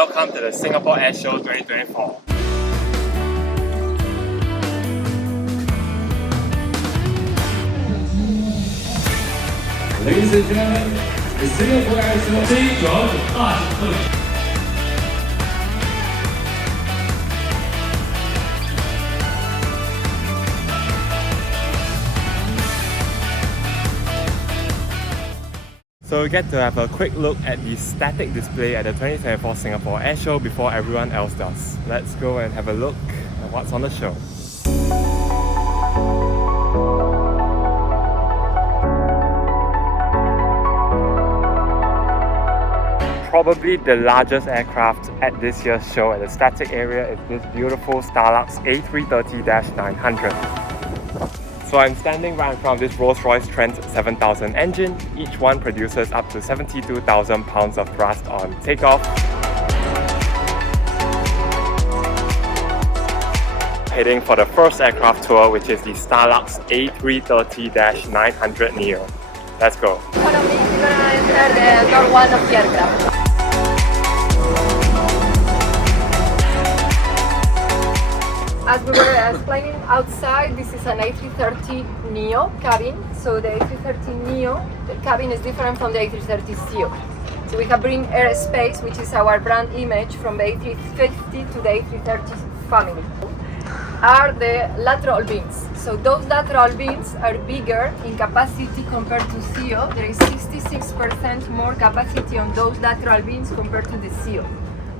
Welcome to the Singapore Airshow 2024. Ladies and gentlemen, the Singapore Airshow 最主要的大型特许。So we get to have a quick look at the static display at the 2024 Singapore Airshow before everyone else does. Let's go and have a look at what's on the show. Probably the largest aircraft at this year's show at the static area is this beautiful Starlux A330-900. So I'm standing right in front of this Rolls-Royce Trent 7000 engine. Each one produces up to 72,000 pounds of thrust on takeoff. Heading for the first aircraft tour, which is the Starlux A330-900 Neo. Let's go. Economy, you're gonna enter the door 1 of the aircraft. As we were explaining outside, this is an A330 Neo cabin. So the A330 Neo, the cabin is different from the A330 CEO. So we have bring airspace, which is our brand image from the A350 to the A330 family. Are the lateral bins. So those lateral bins are bigger in capacity compared to CEO. There is 66% more capacity on those lateral bins compared to the CEO.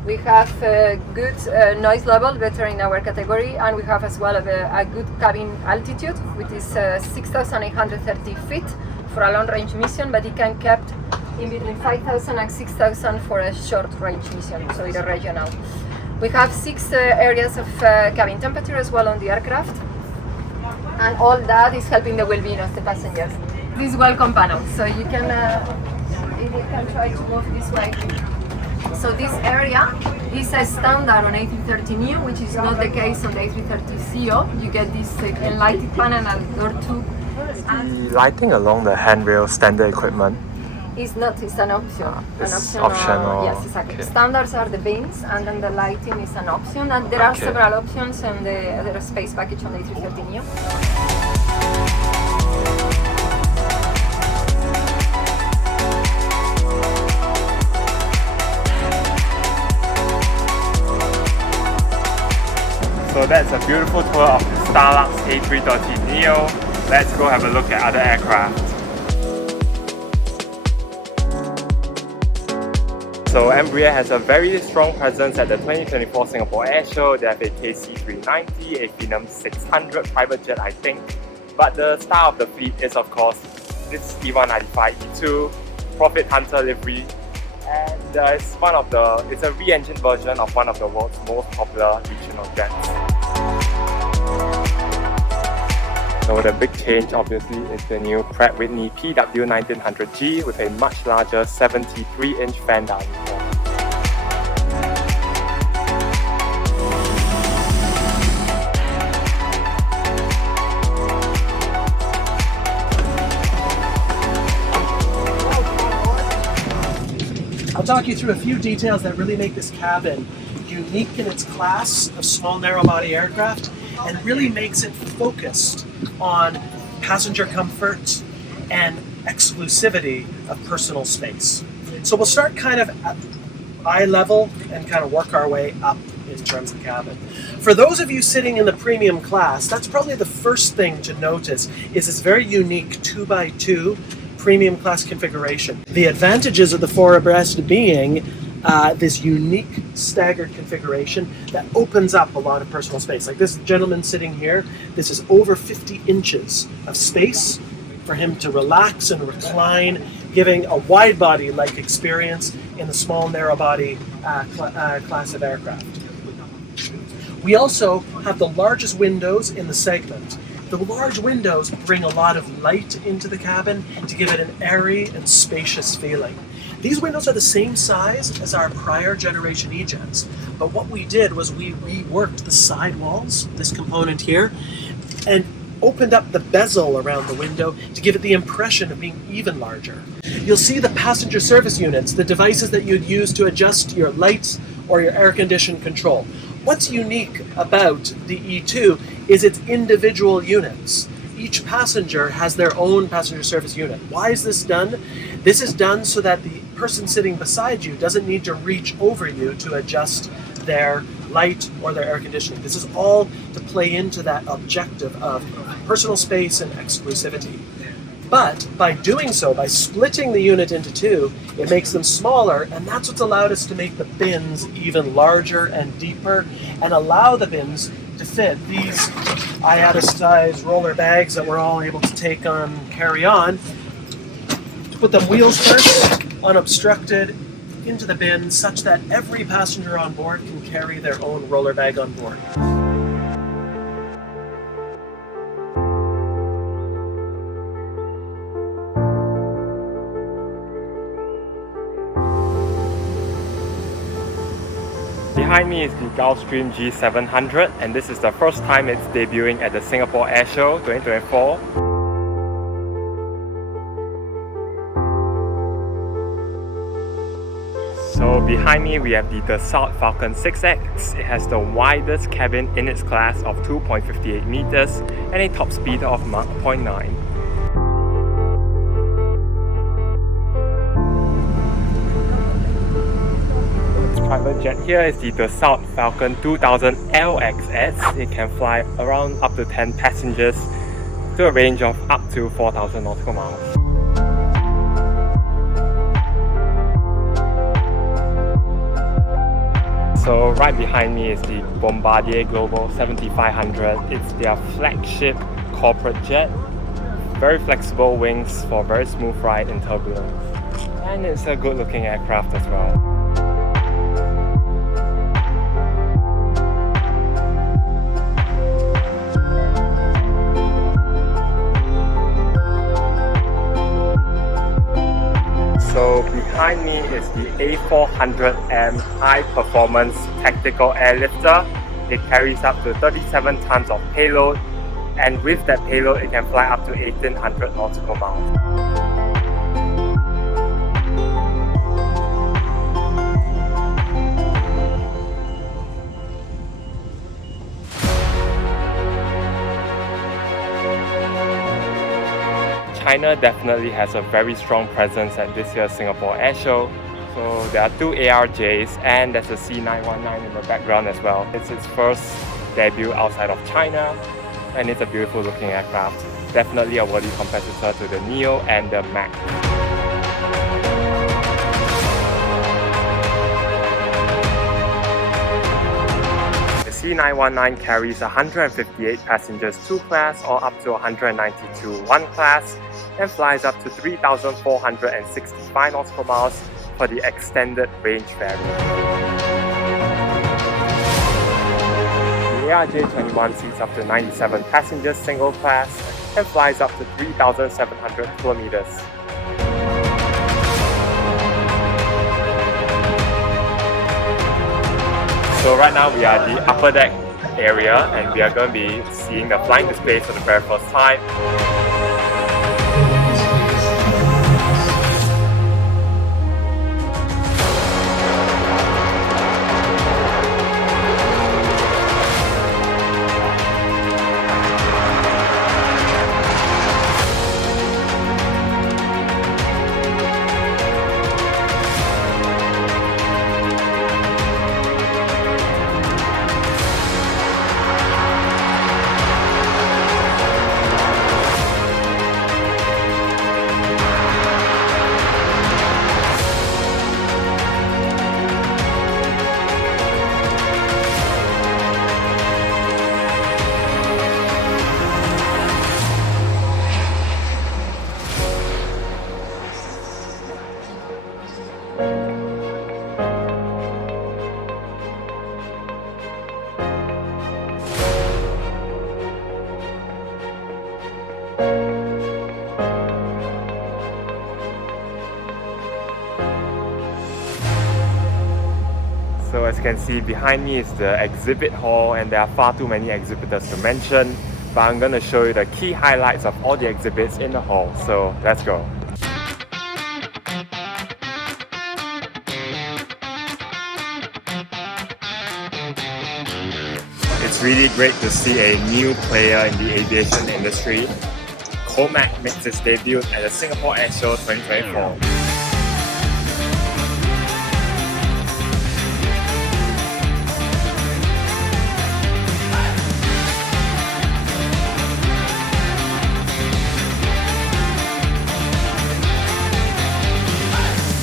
We have a good noise level, better in our category, and we have as well a good cabin altitude, which is 6,830 feet for a long range mission, but it can kept in between 5,000 and 6,000 for a short range mission, so it's regional. We have 6 areas of cabin temperature as well on the aircraft, and all that is helping the well-being of the passengers. This welcome panel, so you can try to move this way. So this area is a standard on A330 Neo, which is not the case on the A330 CEO. You get this enlightened panel at door 2. The lighting along the handrail standard equipment? It's not, it's an option. It's optional. Yes, exactly. Okay. Standards are the bins, and then the lighting is an option. And there are several options in the space package on the A330 Neo. So that's a beautiful tour of the Starlux A330 Neo. Let's go have a look at other aircraft. So Embraer has a very strong presence at the 2024 Singapore Airshow. They have a KC-390, a Phenom 600 private jet, I think. But the star of the fleet is, of course, this E195-E2 Profit Hunter livery. And it's a re-engined version of one of the world's most popular regional jets. So the big change obviously is the new Pratt & Whitney PW1900G with a much larger 73-inch fan diameter. I'll talk you through a few details that really make this cabin unique in its class of small narrow-body aircraft and really makes it focused on passenger comfort and exclusivity of personal space. So we'll start kind of at eye level and kind of work our way up in terms of cabin. For those of you sitting in the premium class, that's probably the first thing to notice is this very unique 2x2 premium class configuration. The advantages of the 4 abreast being this unique staggered configuration that opens up a lot of personal space. Like this gentleman sitting here, this is over 50 inches of space for him to relax and recline, giving a wide body like experience in the small narrow body class of aircraft. We also have the largest windows in the segment. The large windows bring a lot of light into the cabin to give it an airy and spacious feeling. These windows are the same size as our prior generation E-Jets, but what we did was we reworked the side walls, this component here, and opened up the bezel around the window to give it the impression of being even larger. You'll see the passenger service units, the devices that you'd use to adjust your lights or your air condition control. What's unique about the E2 is its individual units. Each passenger has their own passenger service unit. Why is this done? This is done so that the person sitting beside you doesn't need to reach over you to adjust their light or their air conditioning. This is all to play into that objective of personal space and exclusivity. But by doing so, by splitting the unit into two, it makes them smaller, and that's what's allowed us to make the bins even larger and deeper and allow the bins to fit these IATA-sized roller bags that we're all able to take on, carry on, to put them wheels first, unobstructed, into the bin such that every passenger on board can carry their own roller bag on board. Behind me is the Gulfstream G700, and this is the first time it's debuting at the Singapore Airshow 2024. So behind me we have the Dassault Falcon 6X. It has the widest cabin in its class of 2.58 meters and a top speed of Mach 0.9. Private jet here is the Dassault Falcon 2000 LXS. It can fly around up to 10 passengers to a range of up to 4,000 nautical miles. So right behind me is the Bombardier Global 7500. It's their flagship corporate jet. Very flexible wings for very smooth ride in turbulence. And it's a good looking aircraft as well. So behind me is the A400M high performance tactical airlifter. It carries up to 37 tons of payload, and with that payload it can fly up to 1800 nautical miles. China definitely has a very strong presence at this year's Singapore Airshow. So there are two ARJs and there's a C919 in the background as well. It's its first debut outside of China and it's a beautiful looking aircraft. Definitely a worthy competitor to the Neo and the Mac. C919 carries 158 passengers 2 class or up to 192 1 class and flies up to 3,465 nautical miles for the extended range variant. The ARJ21 seats up to 97 passengers single class and flies up to 3,700 kilometers. So right now we are at the upper deck area and we are going to be seeing the flying displays for the very first time. So as you can see behind me is the exhibit hall and there are far too many exhibitors to mention, but I'm going to show you the key highlights of all the exhibits in the hall, so let's go. It's really great to see a new player in the aviation industry. COMAC makes its debut at the Singapore Airshow 2024.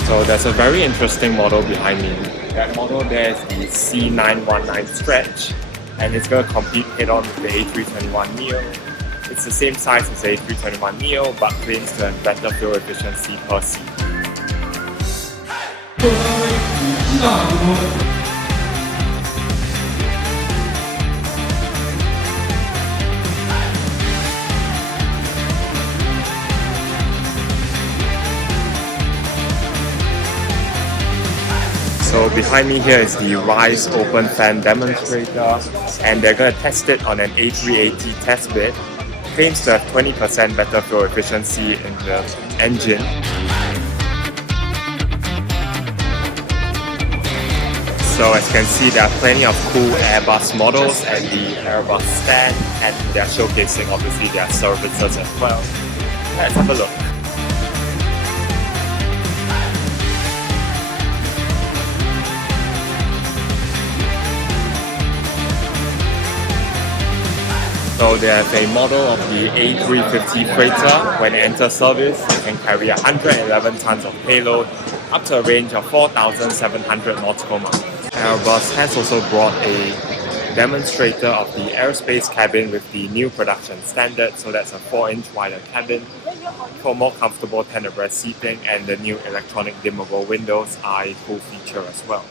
So there's a very interesting model behind me. That model there is the C919 Stretch, and it's going to compete head-on with the A321neo. It's the same size as the A321neo, but claims to have better fuel efficiency per seat. So behind me here is the Rise Open Fan Demonstrator, and they're going to test it on an A380 test bed. Claims to have 20% better fuel efficiency in the engine. So as you can see, there are plenty of cool Airbus models at the Airbus stand, and they're showcasing obviously their services as well. Let's have a look. So they have a model of the A350 freighter. When it enters service, it can carry 111 tons of payload up to a range of 4,700 nautical miles. Airbus has also brought a demonstrator of the aerospace cabin with the new production standard. So that's a 4-inch wider cabin for more comfortable 10 abreast seating, and the new electronic dimmable windows are a cool feature as well.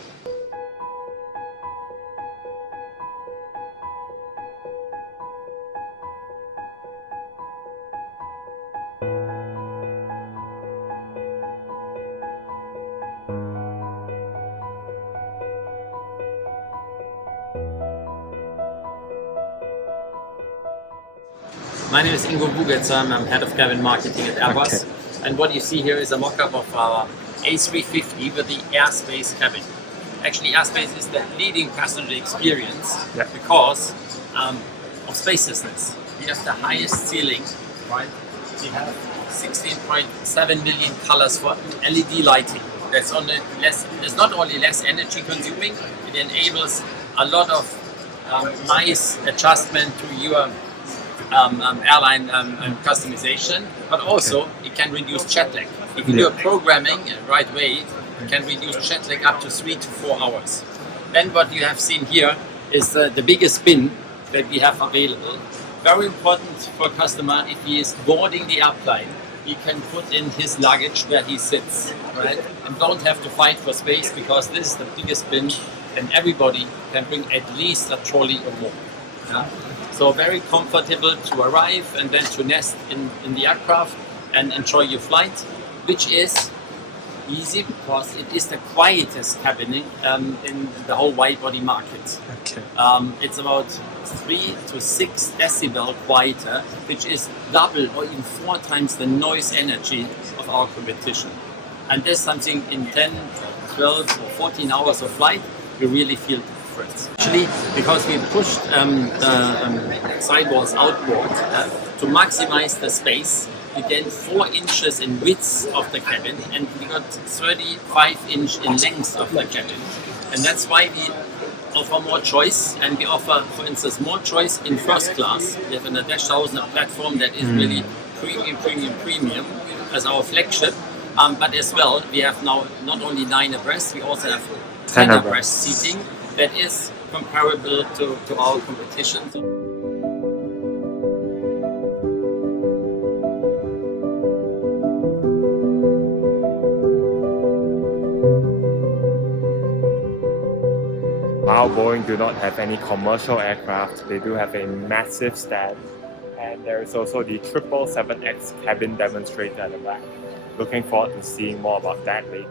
My name is Ingo Bugetzer, I'm head of cabin marketing at Airbus. Okay. And what you see here is a mock-up of our A350 with the airspace cabin. Actually, airspace is the leading passenger experience because of spaciousness. We have the highest ceiling, right? We have 16.7 million colors for LED lighting. That's it's not only less energy consuming, it enables a lot of nice adjustment to your airline customization, but also it can reduce jet lag. If you do a programming the right way, it can reduce jet lag up to 3 to 4 hours. Then what you have seen here is the biggest bin that we have available. Very important for a customer, if he is boarding the airplane, he can put in his luggage where he sits, right? And don't have to fight for space, because this is the biggest bin and everybody can bring at least a trolley or more. Yeah? So very comfortable to arrive and then to nest in the aircraft and enjoy your flight, which is easy because it is the quietest cabin in the whole wide-body market. Okay. It's about 3 to 6 decibel quieter, which is double or even 4 times the noise energy of our competition. And that's something in 10, 12 or 14 hours of flight, you really feel the difference. Actually, because we pushed sidewalls outboard to maximize the space, we gained 4 inches in width of the cabin, and we got 35 inch in length of the cabin. And that's why we offer more choice, and we offer, for instance, more choice in first class. We have an Dash 1000 platform that is really premium as our flagship. But as well, we have now not only 9 abreast, we also have 10 abreast seating that is comparable to our competition. While Boeing do not have any commercial aircraft, they do have a massive stand, and there is also the 777X cabin demonstrator at the back. Looking forward to seeing more about that later.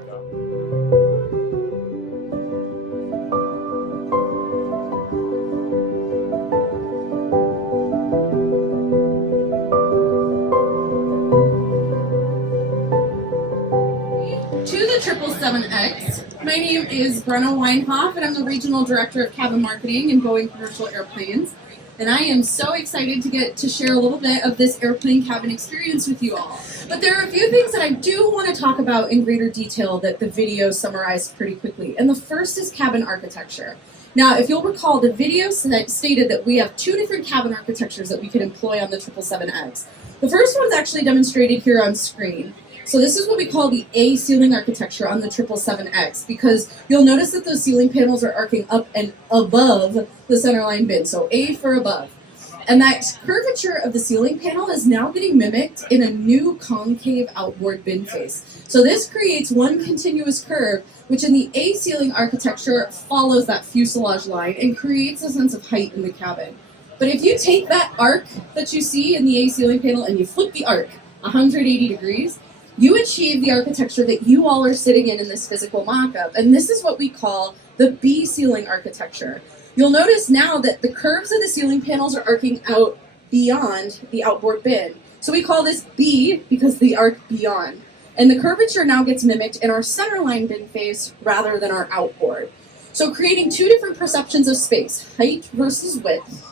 To the 777X, may My name is Brenna Weinhoff, and I'm the Regional Director of Cabin Marketing in Boeing Commercial Airplanes. And I am so excited to get to share a little bit of this airplane cabin experience with you all. But there are a few things that I do want to talk about in greater detail that the video summarized pretty quickly. And the first is cabin architecture. Now, if you'll recall, the video stated that we have two different cabin architectures that we can employ on the 777X. The first one's actually demonstrated here on screen. So this is what we call the A ceiling architecture on the 777X, because you'll notice that those ceiling panels are arcing up and above the centerline bin, so A for above. And that curvature of the ceiling panel is now getting mimicked in a new concave outboard bin face. So this creates one continuous curve, which in the A ceiling architecture follows that fuselage line and creates a sense of height in the cabin. But if you take that arc that you see in the A ceiling panel and you flip the arc 180 degrees, you achieve the architecture that you all are sitting in this physical mock-up. And this is what we call the B ceiling architecture. You'll notice now that the curves of the ceiling panels are arcing out beyond the outboard bin. So we call this B because the arc beyond. And the curvature now gets mimicked in our centerline bin face rather than our outboard. So creating two different perceptions of space, height versus width.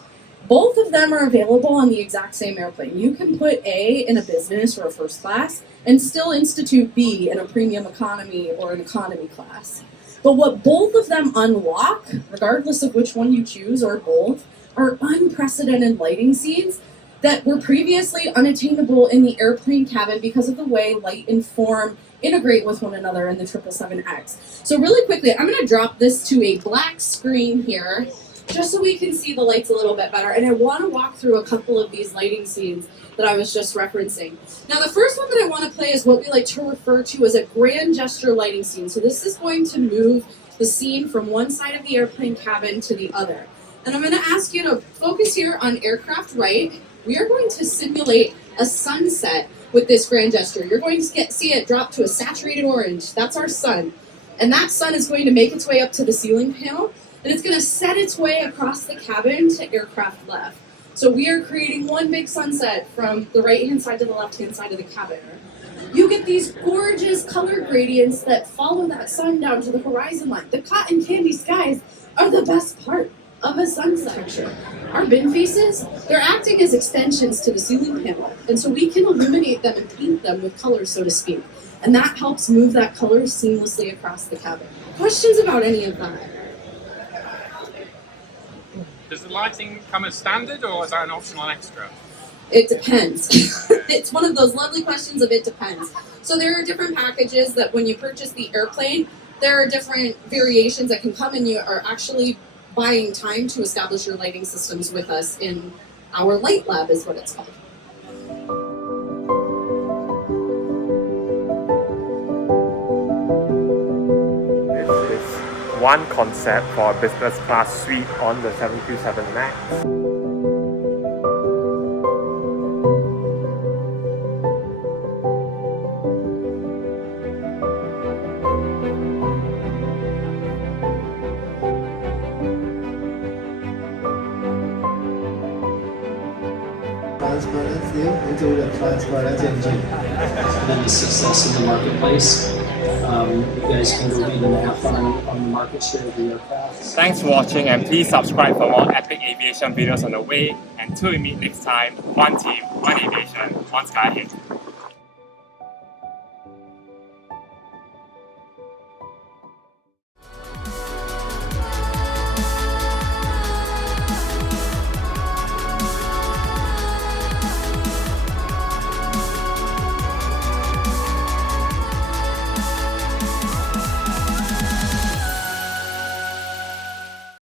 Both of them are available on the exact same airplane. You can put A in a business or a first class and still institute B in a premium economy or an economy class. But what both of them unlock, regardless of which one you choose or both, are unprecedented lighting scenes that were previously unattainable in the airplane cabin because of the way light and form integrate with one another in the 777X. So really quickly, I'm going to drop this to a black screen here, just so we can see the lights a little bit better. And I want to walk through a couple of these lighting scenes that I was just referencing. Now, the first one that I want to play is what we like to refer to as a grand gesture lighting scene. So this is going to move the scene from one side of the airplane cabin to the other. And I'm going to ask you to focus here on aircraft right. We are going to simulate a sunset with this grand gesture. You're going to see it drop to a saturated orange. That's our sun. And that sun is going to make its way up to the ceiling panel, and it's going to set its way across the cabin to aircraft left. So we are creating one big sunset from the right-hand side to the left-hand side of the cabin. You get these gorgeous color gradients that follow that sun down to the horizon line. The cotton candy skies are the best part of a sunset. Our bin faces, they're acting as extensions to the ceiling panel, and so we can illuminate them and paint them with color, so to speak. And that helps move that color seamlessly across the cabin. Questions about any of that? Does the lighting come as standard, or is that an optional extra? It depends. It's one of those lovely questions of it depends. So there are different packages that when you purchase the airplane, there are different variations that can come, and you are actually buying time to establish your lighting systems with us in our light lab is what it's called. This is one concept for a business class suite on the 737 MAX. Transparency into the transparent engine. Tremendous success in the marketplace. You guys can go do the math on the market share of the aircraft. Thanks for watching, and please subscribe for more epic aviation videos on the way. And till we meet next time, one team, one aviation, one sky ahead.